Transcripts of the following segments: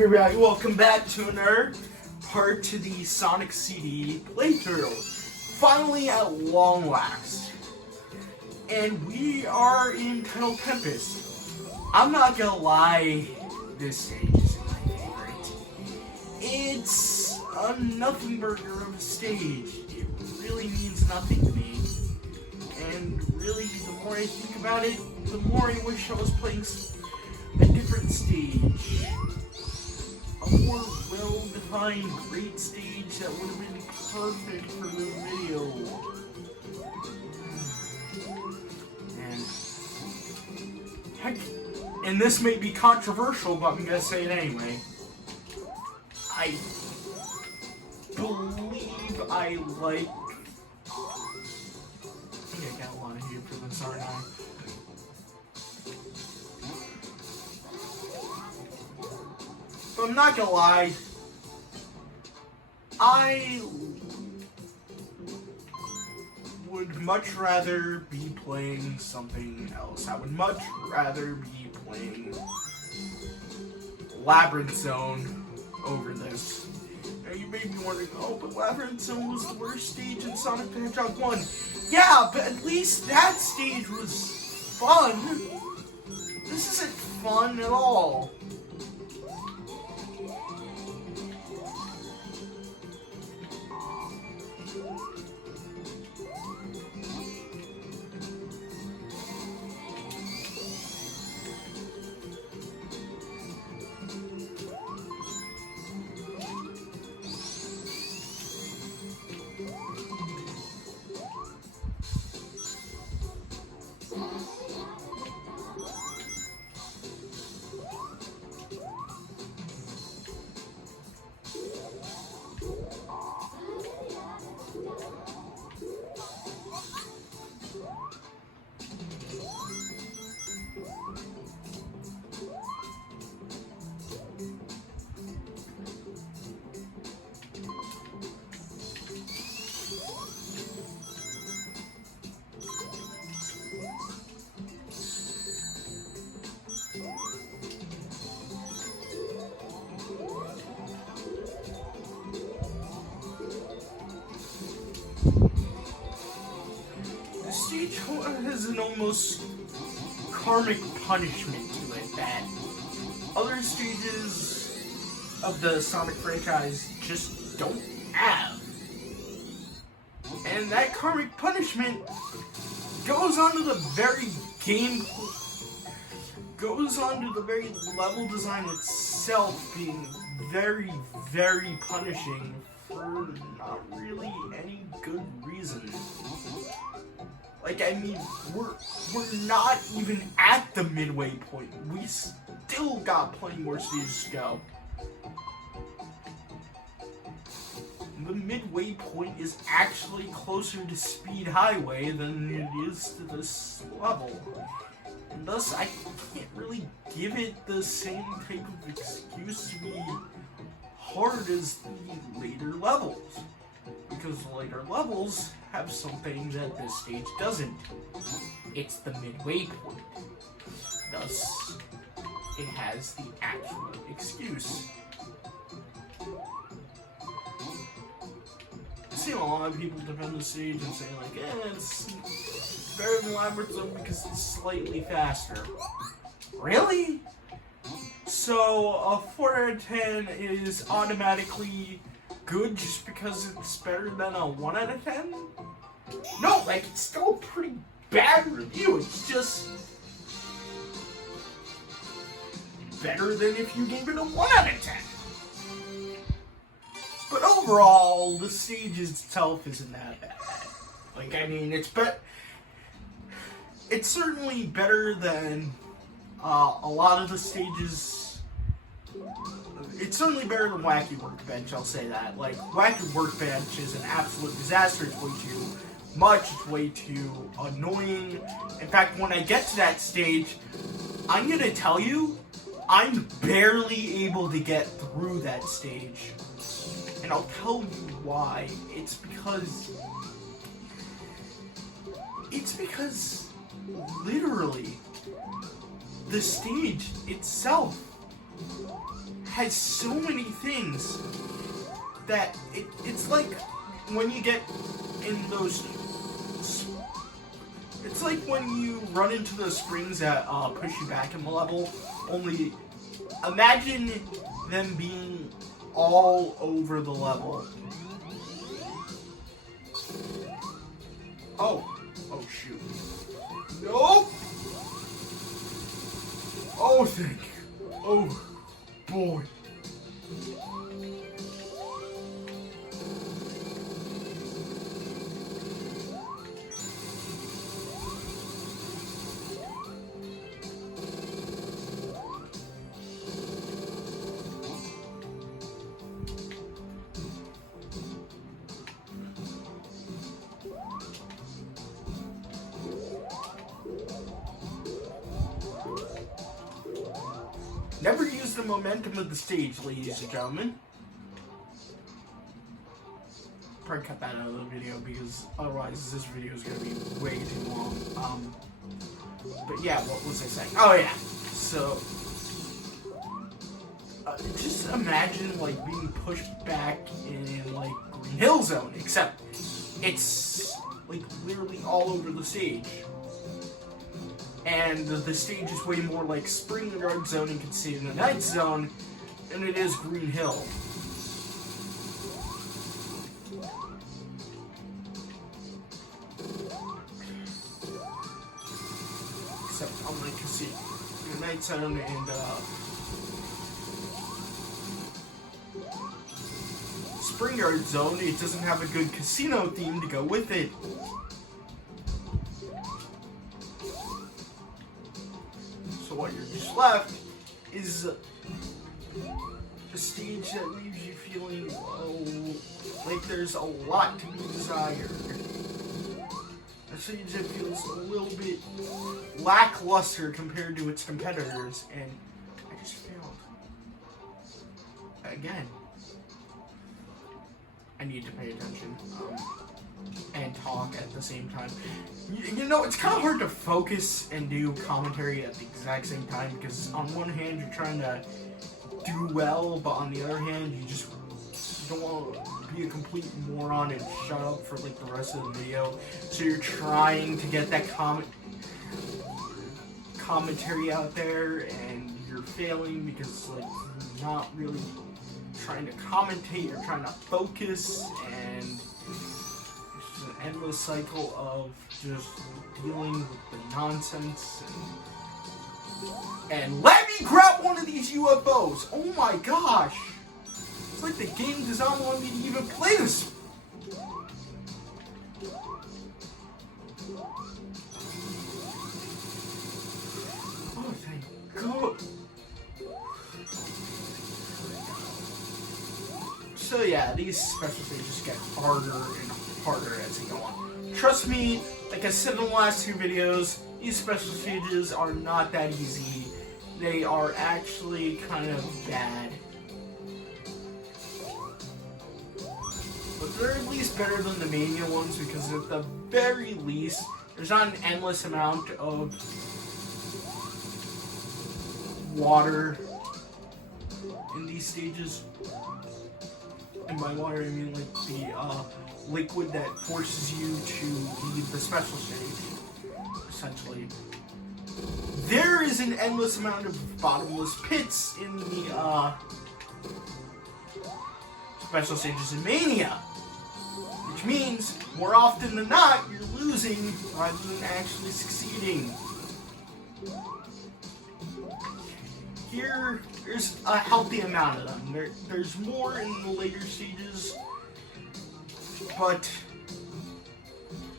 everybody, welcome back to another part to the Sonic CD playthrough. Finally, at long last. And we are in Tunnel Tempest. I'm not gonna lie, this stage isn't my favorite. It's a nothing burger of a stage. It really means nothing to me. And really, the more I think about it, the more I wish I was playing a different stage. A more well-defined, great stage that would have been perfect for the video. And this may be controversial, but I'm gonna say it anyway. I believe I like... I think I got a lot of hate for this, aren't I? But I'm not gonna lie, I would much rather be playing something else. I would much rather be playing Labyrinth Zone over this. Now you may be wondering, oh, but Labyrinth Zone was the worst stage in Sonic the Hedgehog 1. Yeah, but at least that stage was fun. This isn't fun at all. Stage has an almost karmic punishment to it that other stages of the Sonic franchise just don't have. And that karmic punishment goes onto the very level design itself being very, very punishing for not really any good reason. Like, I mean, we're not even at the midway point. We still got plenty more stages to go. The midway point is actually closer to Speed Highway than it is to this level. And thus, I can't really give it the same type of excuse to be hard as the later levels. Because the later levels have something that this stage doesn't. It's the midway point. Thus, it has the actual excuse. I've seen a lot of people defend the stage and say like, it's better than Labyrinth Zone because it's slightly faster. Really? So a 4 out of 10 is automatically good just because it's better than a 1 out of 10? No, like, it's still a pretty bad review. It's just better than if you gave it a 1 out of 10. But overall, the stage itself isn't that bad. Like, I mean, it's certainly better than a lot of the stages. It's certainly better than Wacky Workbench, I'll say that. Like, Wacky Workbench is an absolute disaster. It's way too much, it's way too annoying. In fact, when I get to that stage, I'm gonna tell you, I'm barely able to get through that stage. And I'll tell you why. It's because literally, the stage itself has so many things that it's like when you get in those. It's like when you run into the springs that push you back in the level. Only imagine them being all over the level. Oh shoot! Nope. Oh, thank you. Oh, boy. Never use the momentum of the stage, ladies and gentlemen. Probably cut that out of the video because otherwise this video is going to be way too long. But yeah, what was I saying? Oh yeah, so just imagine like being pushed back in like Green Hill Zone, except it's like literally all over the stage. And the stage is way more like Spring Yard Zone and Casino Night Zone than it is Green Hill. Except unlike Casino Night Zone and Spring Yard Zone, it doesn't have a good casino theme to go with it. So what you're just left is a stage that leaves you feeling like there's a lot to be desired. A stage that feels a little bit lackluster compared to its competitors, and I just failed. Again. I need to pay attention and talk at the same time. You know, it's kind of hard to focus and do commentary at the exact same time because on one hand you're trying to do well, but on the other hand you just don't want to be a complete moron and shut up for like the rest of the video. So you're trying to get that commentary out there and you're failing because like you're not really trying to commentate or trying to focus, and it's just an endless cycle of just dealing with the nonsense. And let me grab one of these UFOs! Oh my gosh! It's like the game does not want me to even play this. Oh, thank God. So yeah, these special stages get harder and harder as they go on. Trust me, like I said in the last two videos, these special stages are not that easy. They are actually kind of bad. But they're at least better than the Mania ones because at the very least, there's not an endless amount of water in these stages. And by water, I mean like the liquid that forces you to leave the special stage, essentially. There is an endless amount of bottomless pits in the special stages in Mania, which means more often than not, you're losing rather than actually succeeding. Here, there's a healthy amount of them. There's more in the later stages, but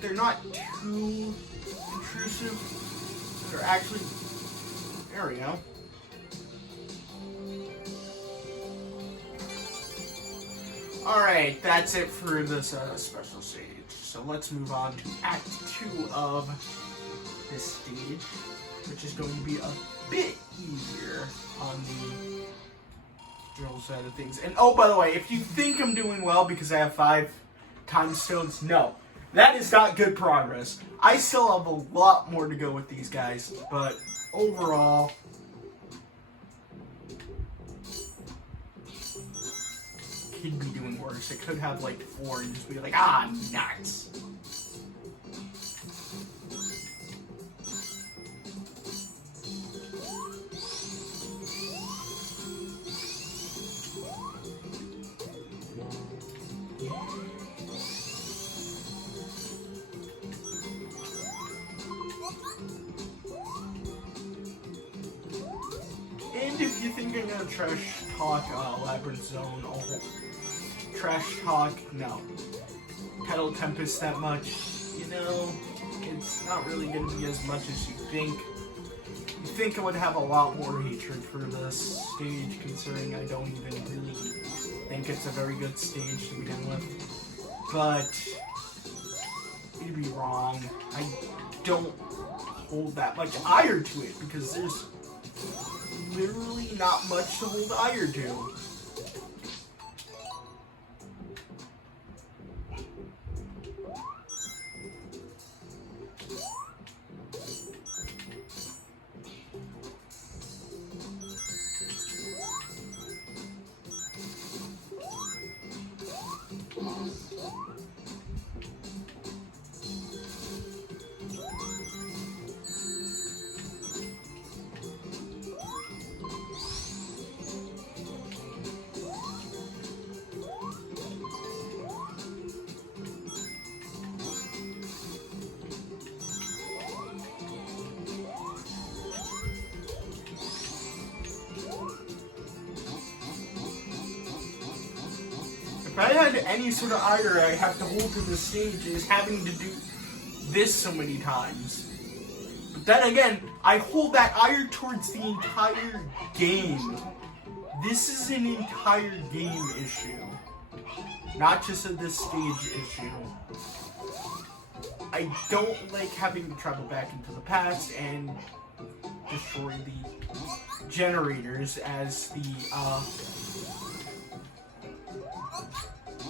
they're not too intrusive. They're actually, there we go. Alright, that's it for this special stage. So let's move on to Act 2 of this stage, which is going to be a bit easier on the drill side of things. And oh, by the way, if you think I'm doing well because I have 5 time stones, no. That is not good progress. I still have a lot more to go with these guys, but overall, could be doing worse. It could have like 4 and just be like, ah, nuts. And if you think I'm gonna trash talk Labyrinth Zone, trash talk, no. Petal Tempest that much, you know, it's not really gonna be as much as you think. You think I would have a lot more hatred for this stage, considering I don't even really think it's a very good stage to begin with. But you'd be wrong. I don't hold that much ire to it because there's literally not much to hold ire to. If I had any sort of ire I have to hold to the stage is having to do this so many times. But then again, I hold that ire towards the entire game. This is an entire game issue, not just a this stage issue. I don't like having to travel back into the past and destroy the generators as the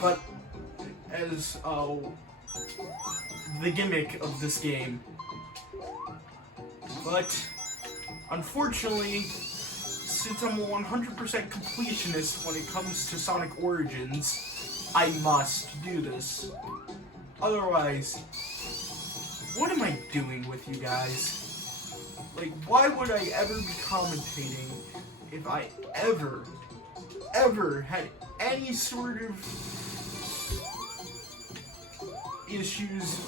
but as the gimmick of this game. But unfortunately, since I'm a 100% completionist when it comes to Sonic Origins, I must do this. Otherwise, what am I doing with you guys? Like, why would I ever be commentating if I ever had any sort of issues,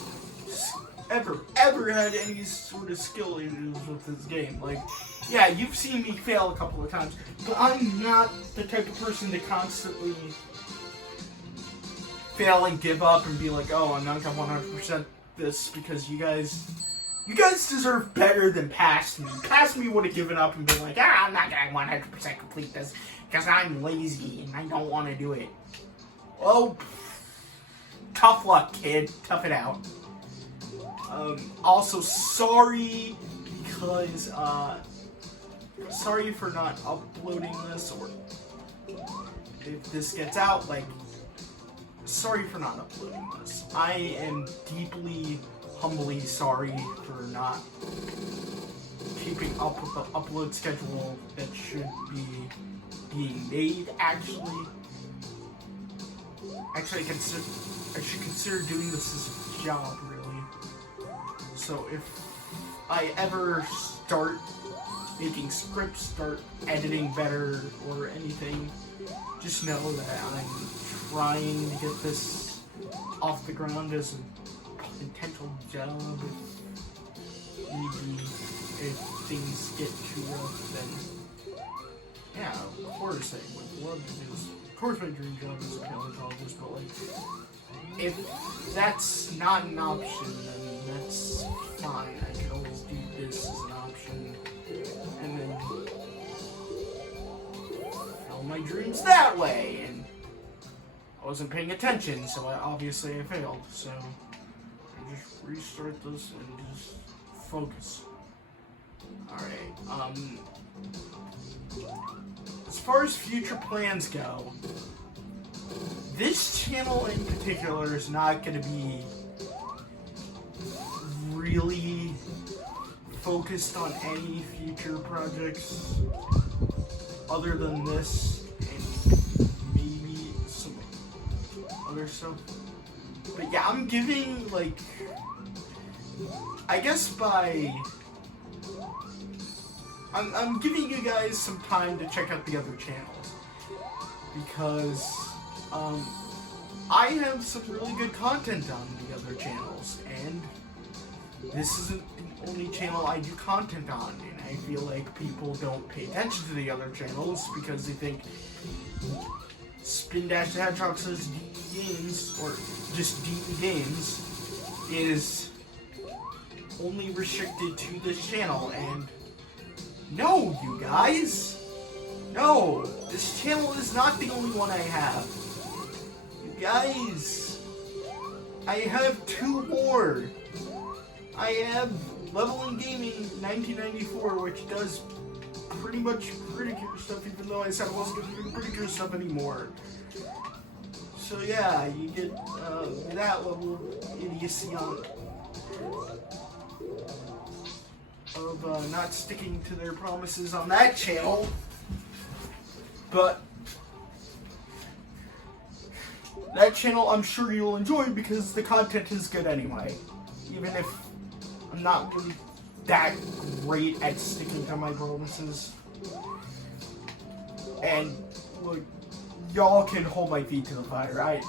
ever had any sort of skill issues with this game? Like, yeah, you've seen me fail a couple of times, but I'm not the type of person to constantly fail and give up and be like, oh, I'm not gonna 100% this because you guys deserve better than past me. Past me would have given up and been like, ah, I'm not gonna 100% complete this because I'm lazy and I don't want to do it. Well, tough luck, kid. Tough it out. Also, sorry because, sorry for not uploading this, or if this gets out, like, sorry for not uploading this. I am deeply, humbly sorry for not keeping up with the upload schedule that should be being made. Actually, I should consider doing this as a job, really. So if I ever start making scripts, start editing better, or anything, just know that I'm trying to get this off the ground as a potential job. If things get too rough, then yeah, of course I would love to do this. Of course my dream job is a paleontologist, but like, if that's not an option, then that's fine. I can always do this as an option, and then fulfill my dreams that way. And I wasn't paying attention, so obviously I failed. So I just restart this and just focus. Alright, as far as future plans go, this channel in particular is not going to be really focused on any future projects other than this and maybe some other stuff. But yeah, I'm giving, like, I guess I'm giving you guys some time to check out the other channels. Because, I have some really good content on the other channels, and this isn't the only channel I do content on, and I feel like people don't pay attention to the other channels because they think Spin Dash the Hedgehog says DE Games, or just DE Games, is only restricted to this channel, and no, you guys! No! This channel is not the only one I have. You guys! I have 2 more! I have Leveling Gaming 1994, which does pretty much Pretty-Cure stuff, even though I said I wasn't going to do Pretty-Cure stuff anymore. So yeah, you get that level of idiocy on of not sticking to their promises on that channel. But that channel I'm sure you'll enjoy because the content is good anyway. Even if I'm not really that great at sticking to my promises. And look, y'all can hold my feet to the fire.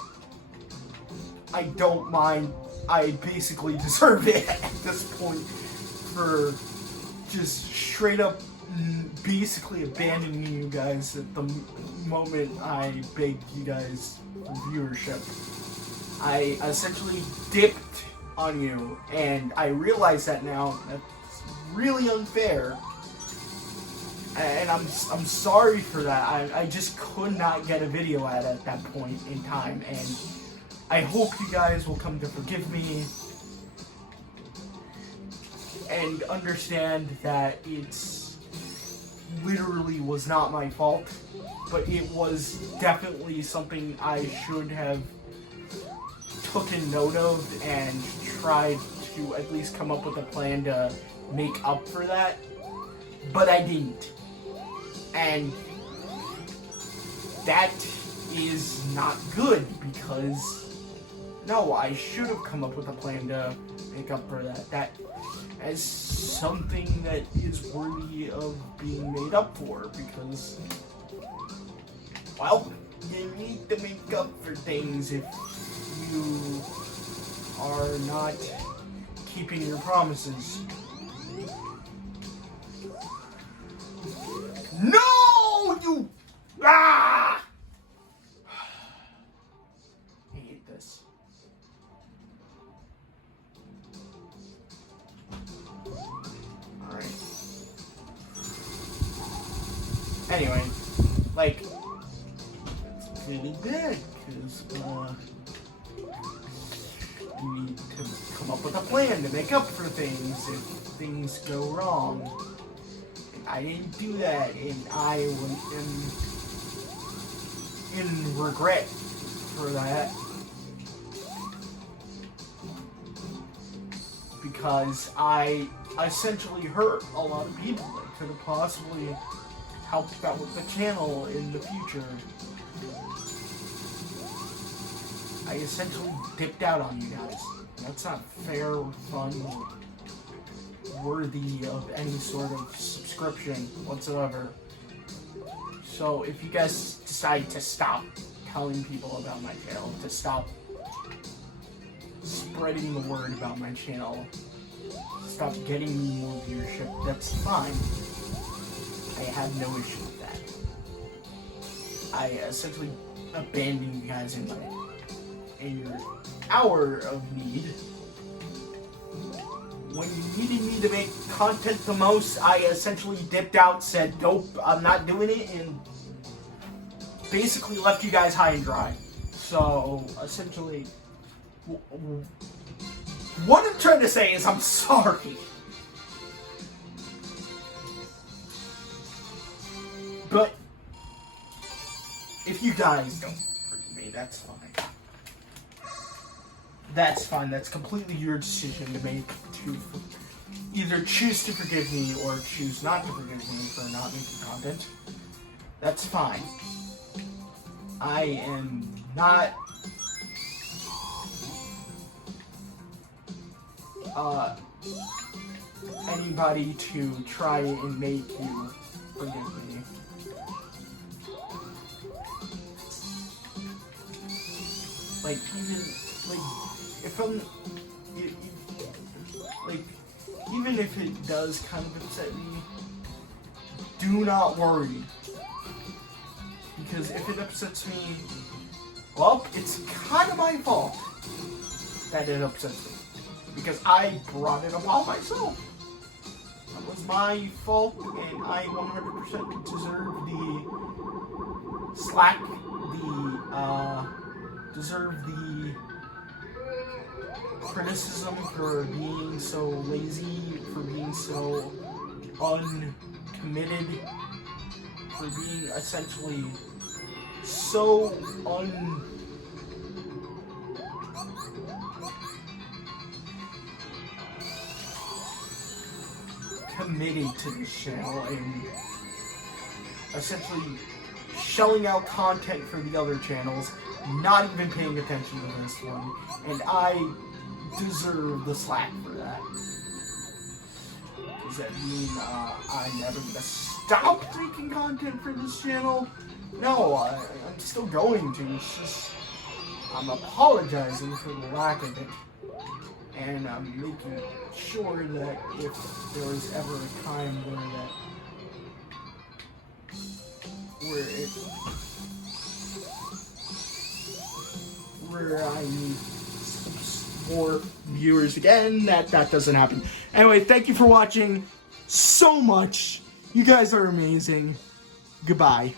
I don't mind. I basically deserve it at this point for just straight up basically abandoning you guys at the moment I begged you guys for viewership. I essentially dipped on you, and I realize that now. That's really unfair, and I'm sorry for that. I just could not get a video out at that point in time, and I hope you guys will come to forgive me and understand that it's literally was not my fault, but it was definitely something I should have taken note of and tried to at least come up with a plan to make up for that, but I didn't. And that is not good because, no, I should have come up with a plan to make up for that. That is something that is worthy of being made up for because, well, you need to make up for things if you are not keeping your promises. No, you! Ah! I hate this. Alright. Anyway, like, it's really bad, because, you need to come up with a plan to make up for things if things go wrong. I didn't do that, and I am in regret for that. Because I essentially hurt a lot of people that could have possibly helped out with the channel in the future. I essentially dipped out on you guys. That's not fair or fun or worthy of any sort of subscription whatsoever. So if you guys decide to stop telling people about my channel, to stop spreading the word about my channel, stop getting me more viewership, that's fine. I have no issue with that. I essentially abandoned you guys in your hour of need. When you needed me to make content the most, I essentially dipped out, said, nope, I'm not doing it, and basically left you guys high and dry. So, essentially, what I'm trying to say is I'm sorry. But, if you guys don't forgive me, that's fine. That's fine. That's completely your decision to make, to either choose to forgive me or choose not to forgive me for not making content. That's fine. I am not anybody to try and make you forgive me. Like, even, like, if I'm, like, even if it does kind of upset me, do not worry. Because if it upsets me, well, it's kind of my fault that it upsets me. Because I brought it upon myself. That was my fault, and I 100% deserve the slack, deserve the criticism for being so lazy, for being so uncommitted, for being essentially so committed to this channel and essentially shelling out content for the other channels, not even paying attention to this one, and I deserve the slack for that. Does that mean I'm never gonna stop making content for this channel? No, I'm still going to. It's just I'm apologizing for the lack of it, and I'm making sure that if there was ever a time where I need more viewers again, that doesn't happen. Anyway, thank you for watching so much. You guys are amazing. Goodbye.